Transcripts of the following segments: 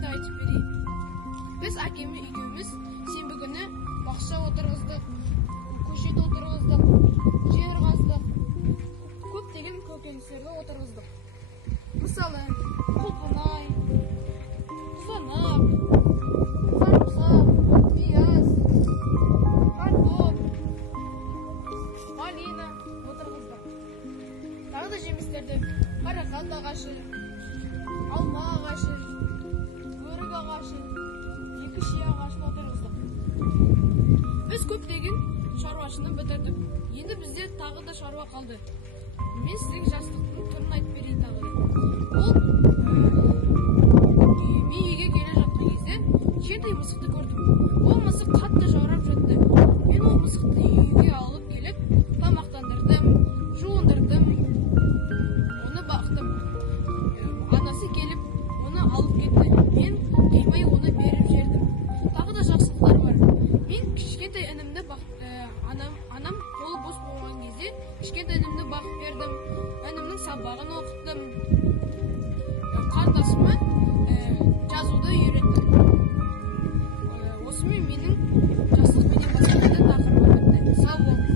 жайында айтып берейін. Біз әкеммен екеуміз сенбі күні бақша отырғыздық, көшеде отырғыздық, жер қаздық, көптеген көкөністерді отырғыздық. Мысалы, құлпынай, қызанақ, сарымсақ, пияз, картоп, малина отырғыздық. Тағы да жемістерді қарақат ағашы, алма ағашы, өрік ағашы, екі шие ағашын отырғыздық. Біз көптеген шаруашыны бітірдік. Енді бізде тағы да шаруа қалды. Мен сізге жастықтың түрін айтып берейін тағы да. Ол мен үйге келе жатқан кезде кішкентай мысықты көрдім. Ол мысық қатты жаурап жатты. Мен ол мысықты үйге алып келіп, тамақтандырдым, жуындырдым, оны бақтым. Анасы келіп, оны алып кетті. Мен қимай оны беріп жердім. Тағы да жақсылықтар бар. Мен кішкентай інімді анам қолы бос болған кезде кішкентай інімді бақып бердім. Інімнің сабағын оқыттым. Қартасыма жазуды үйреттім. Осымен менің жастықпенен бастағанда тақырыбым бітті. Сау болыңыз.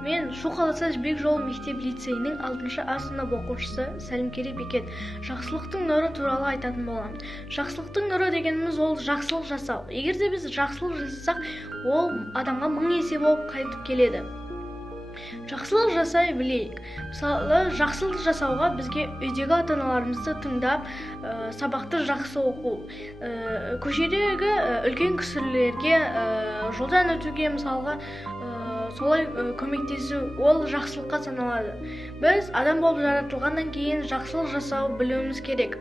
Мен Шу қаласы Жібек жолы мектеп-лицейінің 6-шы А сынып оқушысы Сәлімкерей Бекет. Жақсылықтың нұры туралы айтатын боламын. Жақсылықтың нұры дегеніміз ол жақсылық жасау. Егер де біз жақсылық жасасақ, ол адамға 1000 есе болып қайтып келеді. Жақсылық жасай білейік. Мысалы, жақсылық жасауға бізге үйдегі ата-аналарымызды тыңдап, сабақты жақсы оқу, көшедегі үлкен кісілерге жолдан өтуге мысалға солай көмектесу, ол жақсылыққа саналады. Біз адам болып жаратылғаннан кейін жақсылық жасау білуіміз керек.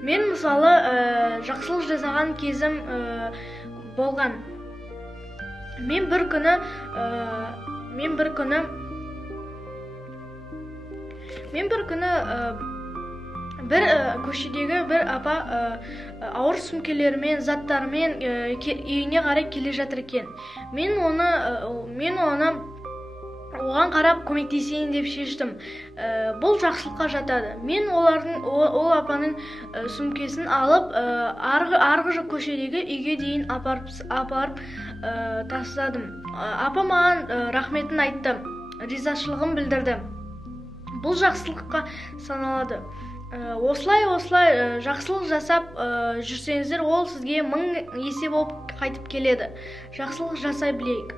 Мен мысалы жақсылық жасаған кезім болған. Мен бір күні бір көшедегі бір апа ауыр сөмкелерімен, заттарымен үйіне қарай келе жатыр екен. Мен оған қарап көмектесейін деп шештім. Бұл жақсылыққа жатады. Мен ол апаның сөмкесін алып, арғы көшедегі үйге дейін апарып тастадым. Апа маған рахметін айтты, ризашылығын білдірді. Бұл жақсылыққа саналады. Осылай жақсылық жасап жүрсеңіздер, ол сізге 1000 есе болып қайтып келеді. Жақсылық жасай білейік.